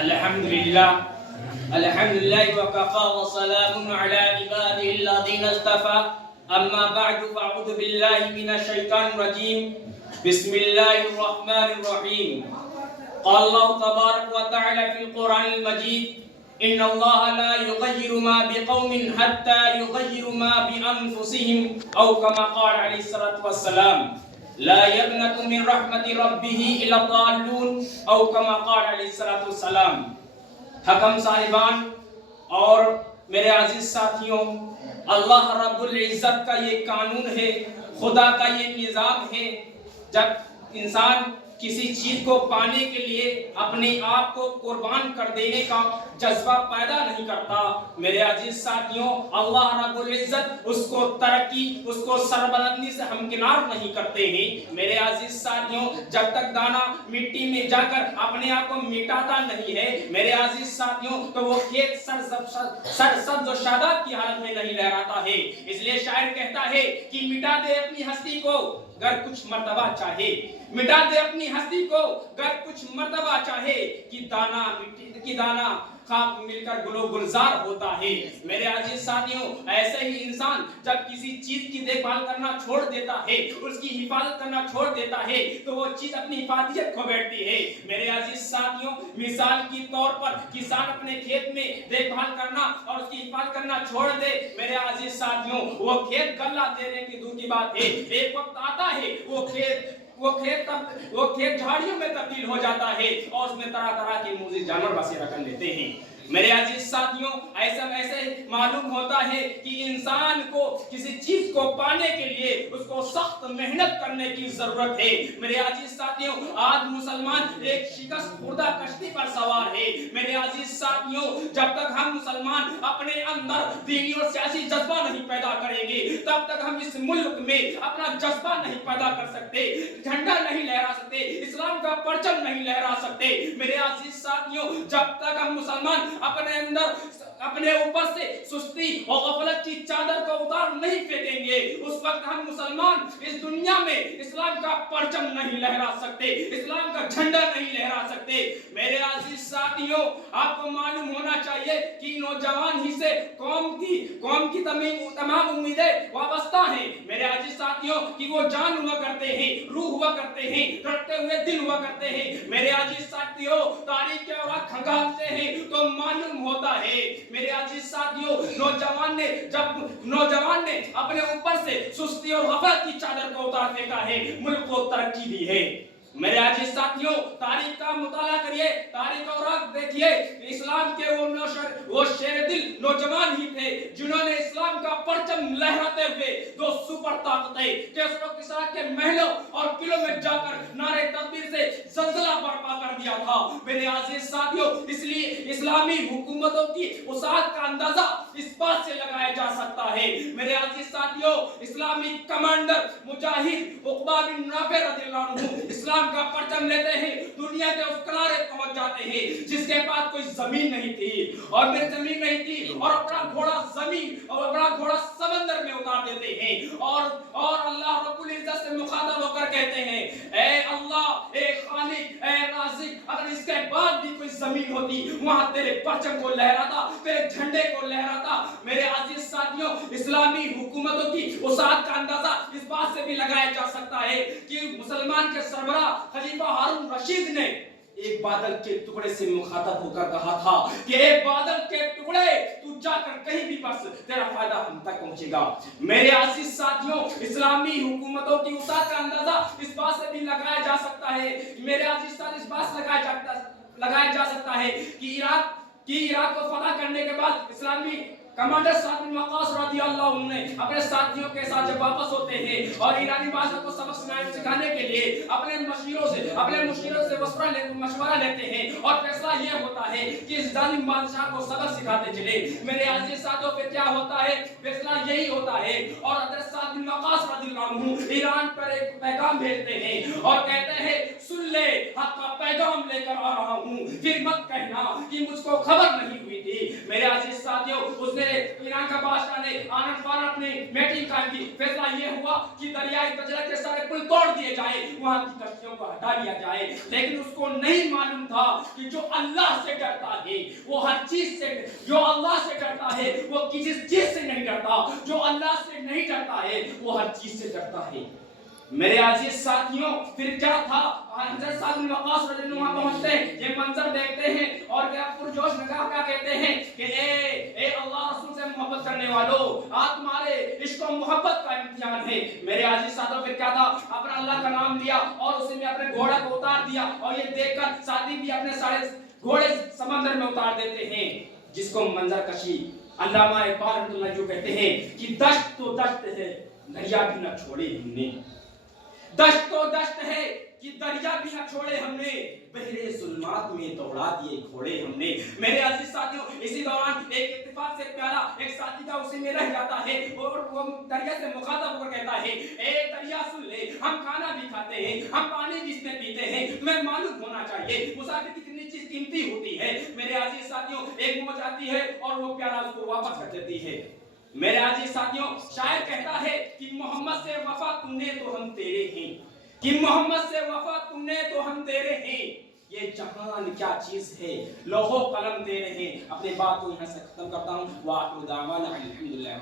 الحمدللہ وکفى وسلام على عباده الذين اصطفى اما بعد فاعوذ بالله من الشیطان الرجیم بسم اللہ الرحمن الرحیم قال اللہ تبارک وتعالی فی القرآن المجید ان اللہ لا یغیر ما بقوم حتى یغیر ما بانفسهم او کما قال علیہ الصلوۃ والسلام لا یقنط من رحمت ربه الا الضالون او کما قال علیہ الصلوۃ والسلام۔ حکم صاحبان اور میرے عزیز ساتھیوں، اللہ رب العزت کا یہ قانون ہے، خدا کا یہ نظام ہے، جب انسان کسی چیز کو پانے کے لیے اپنے آپ کو قربان کر دینے کا جذبہ پیدا نہیں کرتا، میرے عزیز ساتھیوں، اللہ رب العزت اس کو ترقی، اس کو سربلندی سے ہمکنار نہیں کرتے ہیں۔ میرے عزیز ساتھیوں، جب تک دانا مٹی میں جا کر اپنے آپ کو مٹاتا نہیں ہے میرے عزیز ساتھیوں، تو وہ کھیت سرسبز و شاداب کی حالت میں نہیں لہراتا ہے۔ اس لیے شاعر کہتا ہے کہ مٹا دے اپنی ہستی کو گر کچھ مرتبہ چاہے، مٹا دے اپنی ہستی کو گر کچھ مرتبہ چاہے، کہ دانا مٹی کی دانا خاک مل کر گلو گلزار ہوتا ہے۔ میرے عزیز ساتھیوں، ایسے ہی انسان جب کسی چیز کی دیکھ بھال کرنا چھوڑ دیتا ہے، اس کی حفاظت کرنا چھوڑ دیتا ہے، تو وہ چیز اپنی حفاظت کھو بیٹھتی ہے۔ میرے عزیز ساتھیوں، مثال کے طور پر کسان اپنے کھیت میں دیکھ بھال کرنا اور اس کی حفاظت کرنا چھوڑ دے، میرے عزیز ساتھیوں، وہ کھیت غلہ دینے کی دور کی بات ہے، ایک وقت آتا ہے وہ کھیت جھاڑیوں میں تبدیل ہو جاتا ہے اور اس میں طرح طرح کے موذی جانور بسیرا کر لیتے ہیں۔ میرے عزیز ساتھیوں، ایسے معلوم ہوتا ہے کہ انسان کو کسی چیز کو پانے کے لیے اس کو سخت محنت کرنے کی ضرورت ہے۔ میرے عزیز ساتھیوں، آج مسلمان ایک شکست خوردہ کشتی پر سوار ہے۔ میرے عزیز ساتھیوں، جب تک ہم مسلمان اپنے اندر دینی اور سیاسی جذبہ نہیں پیدا کریں گے، تب تک ہم اس ملک میں اپنا جذبہ نہیں پیدا کر سکتے، جھنڈا نہیں لہرا سکتے، اسلام کا پرچم نہیں لہرا سکتے۔ میرے عزیز ساتھیوں، جب تک ہم مسلمان اپنے اوپر سے سستی اور غفلت کی چادر کو اتار نہیں پھینکیں گے، اس وقت ہم مسلمان اس دنیا میں اسلام کا پرچم نہیں لہرا سکتے، اسلام کا جھنڈا نہیں لہرا سکتے۔ میرے عزیز ساتھیوں، آپ کو معلوم ہونا چاہیے کہ نوجوان ہی سے قوم کی تمام امیدیں وابستہ ہیں۔ میرے عزیز ساتھیوں، کہ وہ جان ہوا کرتے ہیں، روح ہوا کرتے ہیں، رٹتے ہوئے دل ہوا کرتے ہیں۔ میرے عزیز ساتھیوں، تاریخ کے اوراق کھنگالتے ہیں تو معلوم ہوتا ہے، میرے عزیز ساتھیوں، نوجوان نے اپنے اوپر سے سستی اور غفلت کی چادر کو اتار پھینکا ہے، ملک کو ترقی دی ہے۔ میرے عزیز ساتھیوں، تاریخ کا مطالعہ کریے، تاریخ اور اوراق دیکھیے، اسلام کے وہ شیر دل نوجوان ہی تھے جنہوں نے اسلام کا پرچم لہراتے ہوئے دو سپر طاقتیں کیسر و کسریٰ کے محلوں اور قلعوں میں جا کر نعرے تکبیر سے زلزلہ برپا کر دیا تھا۔ میرے عزیز ساتھیوں، اس لیے اسلامی حکومتوں کی وسعت کا اندازہ اس بات سے لگایا جا سکتا ہے۔ میرے عزیز ساتھیوں، اسلامی کمانڈر مجاہد عقبہ بن نافع رضی اللہ عنہ اسلام کا پرچم لیتے ہیں، دنیا کے اس کنارے پہنچ جاتے ہیں جس کے پاس کوئی زمین نہیں تھی اور میری زمین نہیں تھی، اور اپنا گھوڑا زمین اور اپنا گھوڑا سمندر میں اتار دیتے ہیں اور اللہ رب العزت سے مخاطب ہو کر کہتے ہیں، اے اللہ، اے خالق، اے رازق، اگر اس کے بعد بھی کوئی زمین ہوتی وہاں تیرے پرچم کو لہراتا، تیرے جھنڈے کو لہراتا۔ میرے عزیز ساتھیوں، اسلامی حکومتوں کی وسعت کا اندازہ اس بات سے بھی لگایا جا سکتا ہے کہ مسلمان کے سربراہ خلیفہ ہارون رشید نے ایک بادل کے ٹکڑے سے مخاطب ہو کر کہا تھا کہ اے بادل کے ٹکڑے، تو جا کر کہیں بھی بس، تیرا فائدہ ہم تک پہنچے گا۔ میرے عزیز ساتھیوں، اسلامی حکومتوں کی وسعت کا اندازہ اس بات سے بھی لگایا جا سکتا ہے، میرے عزیز ساتھ اس بات سے لگایا جا سکتا ہے کہ عراق کو فتح کرنے کے بعد اسلامی کمانڈر سعد بن وقاص رضی اللہ عنہ نے اپنے ساتھیوں کے ساتھ جب واپس ہوتے ہیں اور ایرانی بادشاہ کو سبق سکھانے کے لیے اپنے مشیروں سے مشورہ لیتے ہیں اور فیصلہ یہ ہوتا ہے کہ اس ظالم بادشاہ کو سبق سکھاتے چلے۔ میرے عزیز ساتھیوں، پھر کیا ہوتا ہے؟ فیصلہ یہی ہوتا ہے اور حضرت سعد بن وقاص رضی اللہ عنہ ایران پر ایک پیغام بھیجتے ہیں اور کہتے ہیں، سن لے، حق کا پیغام لے کر آ رہا ہوں، پھر مت کہنا کہ مجھ کو خبر نہیں ہوئی تھی۔ میرے عزیز ساتھیوں، اس نے ایران کا بادشاہ نے آنن فان اپنی میٹنگ قائم کی، فیصلہ یہ ہوا کہ دریائے دجلہ کے سارے پل توڑ دیے جائیں، وہاں کی کشتیوں کو ہٹا ہٹا لیا جائے، لیکن اس کو نہیں معلوم تھا کہ جو اللہ سے ڈرتا ہے وہ ہر چیز سے، جو اللہ سے ڈرتا ہے وہ کسی چیز سے نہیں ڈرتا، جو اللہ سے نہیں ڈرتا ہے وہ ہر چیز سے ڈرتا ہے۔ میرے عزیز ساتھیوں، پھر کیا تھا؟ حضرت سعد بن وقاص رضی اللہ عنہ پہنچتے ہیں، یہ منظر دیکھتے ہیں اور کیا پرجوش نگاہ کیا کہتے ہیں کہ اے اللہ رسول سے محبت کرنے والوں، آج تمہارے عشق و محبت کا امتحان ہے۔ میرے عزیز ساتھیوں، پھر کیا تھا؟ اپنا اللہ کا نام لیا اور اسی میں اپنے گھوڑا کو اتار دیا، اور یہ دیکھ کر ساتھی بھی اپنے سارے گھوڑے سمندر میں اتار دیتے ہیں، جس کو منظر کشی علامہ اقبال رحمۃ اللہ جو کہتے ہیں کہ دشت تو دشت ہے دریا بھی نہ چھوڑے ہم نے، دشت تو دشت ہے کہ دریا بھی نہ چھوڑے ہم نے، بحرے ظلمات میں دوڑا دیے گھوڑے ہم نے۔ میرے عزیز ساتھیوں، اسی دوران ایک اتفاق سے پیارا ایک ساتھی کا اسی میں رہ جاتا ہے اور وہ دریا سے مخاطب ہو کر کہتا ہے، اے دریا سن لے، ہم کھانا بھی کھاتے ہیں، ہم پانی بھی اس میں پیتے ہیں، تمہیں معلوم ہونا چاہیے مسافر کی کتنی چیز قیمتی ہوتی ہے۔ میرے عزیز ساتھیوں، ایک موج آتی ہے اور وہ پیارا اس کو واپس کر دیتی ہے۔ میرے عزیز ساتھیوں، شاعر کہتا ہے کہ محمد سے وفا تم نے تو ہم تیرے ہیں، کہ محمد سے وفا تم نے تو ہم تیرے ہیں، یہ جہان کیا چیز ہے لوح و قلم تیرے ہیں۔ اپنی بات کو یہاں سے ختم کرتا ہوں۔ وآخر دعوانا الحمدللہ۔